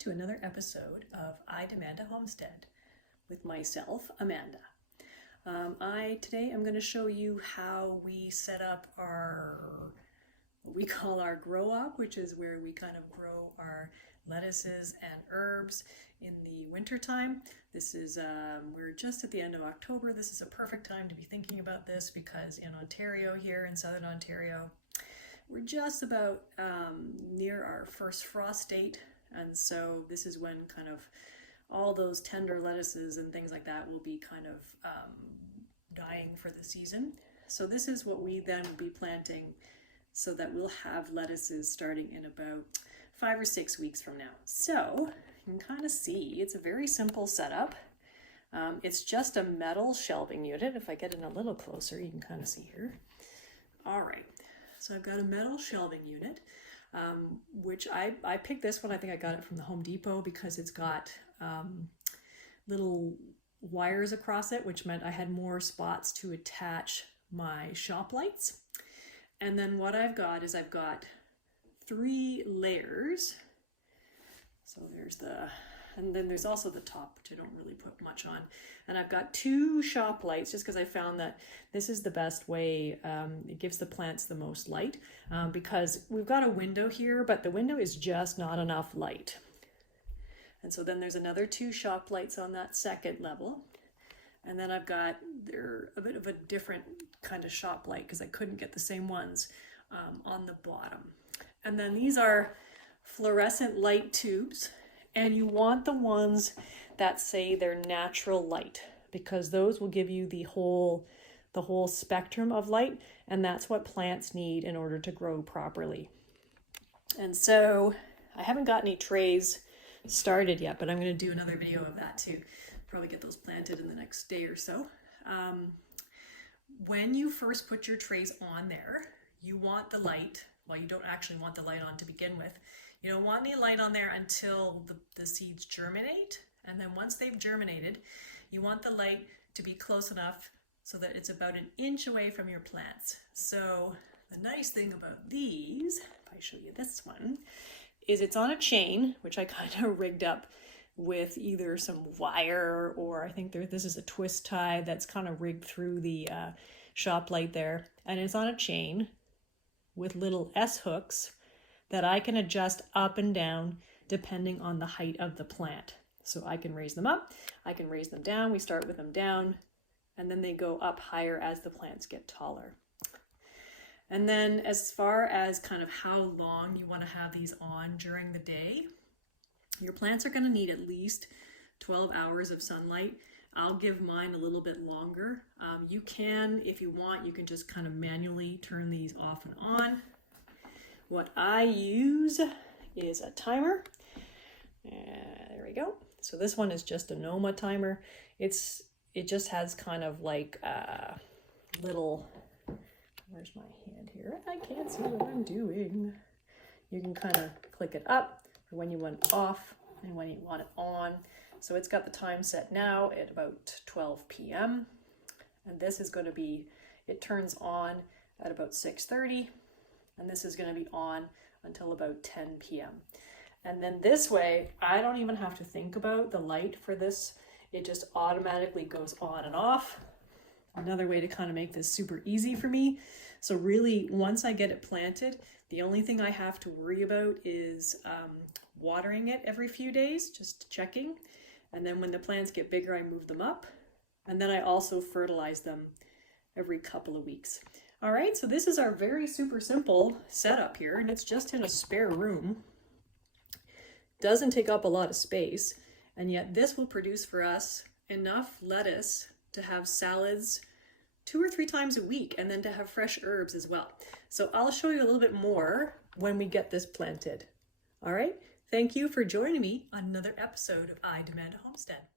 to another episode of I Demand a Homestead with myself, Amanda. Today I'm going to show you how we set up what we call our grow up, which is where we kind of grow our lettuces and herbs in the winter time. This is, we're just at the end of October. This is a perfect time to be thinking about this because in Ontario, here in Southern Ontario, we're just about near our first frost date, and so this is when kind of all those tender lettuces and things like that will be kind of dying for the season. So this is what we then will be planting so that we'll have lettuces starting in about 5 or 6 weeks from now. So you can kind of see it's a very simple setup. It's just a metal shelving unit. If I get in a little closer, you can kind of see here. All right. So I've got a metal shelving unit, which I picked this one. I think I got it from the Home Depot because it's got little wires across it, which meant I had more spots to attach my shop lights. And then what I've got is I've got 3 layers. So and then there's also the top, which I don't really put much on. And I've got 2 shop lights just because I found that this is the best way. It gives the plants the most light because we've got a window here, but the window is just not enough light. And so then there's another 2 shop lights on that second level. And then they're a bit of a different kind of shop light because I couldn't get the same ones on the bottom. And then these are fluorescent light tubes. And you want the ones that say they're natural light because those will give you the whole spectrum of light, and that's what plants need in order to grow properly. And so I haven't got any trays started yet, but I'm going to do another video of that too. Probably get those planted in the next day or so. When you first put your trays on there, you want the light. Well, you don't actually want the light on to begin with. You don't want any light on there until the seeds germinate. And then once they've germinated, you want the light to be close enough so that it's about 1 inch away from your plants. So the nice thing about these, if I show you this one, is it's on a chain, which I kind of rigged up with either some wire or I think this is a twist tie that's kind of rigged through the shop light there. And it's on a chain with little S hooks that I can adjust up and down depending on the height of the plant. So I can raise them up, I can raise them down. We start with them down and then they go up higher as the plants get taller. And then as far as kind of how long you want to have these on during the day, your plants are going to need at least 12 hours of sunlight. I'll give mine a little bit longer. You can, if you want, you can just kind of manually turn these off and on. What I use is a timer. There we go. So this one is just a Noma timer. It just has kind of like a little, where's my hand here? I can't see what I'm doing. You can kind of click it up for when you want it off and when you want it on. So it's got the time set now at about 12 p.m. And this is going to be, it turns on at about 6:30. And this is going to be on until about 10 p.m. And then this way, I don't even have to think about the light for this. It just automatically goes on and off. Another way to kind of make this super easy for me. So really, once I get it planted, the only thing I have to worry about is watering it every few days, just checking. And then when the plants get bigger, I move them up. And then I also fertilize them every couple of weeks. All right, so this is our very super simple setup here, and it's just in a spare room. Doesn't take up a lot of space, and yet this will produce for us enough lettuce to have salads 2 or 3 times a week, and then to have fresh herbs as well. So I'll show you a little bit more when we get this planted. All right, thank you for joining me on another episode of I Demand a Homestead.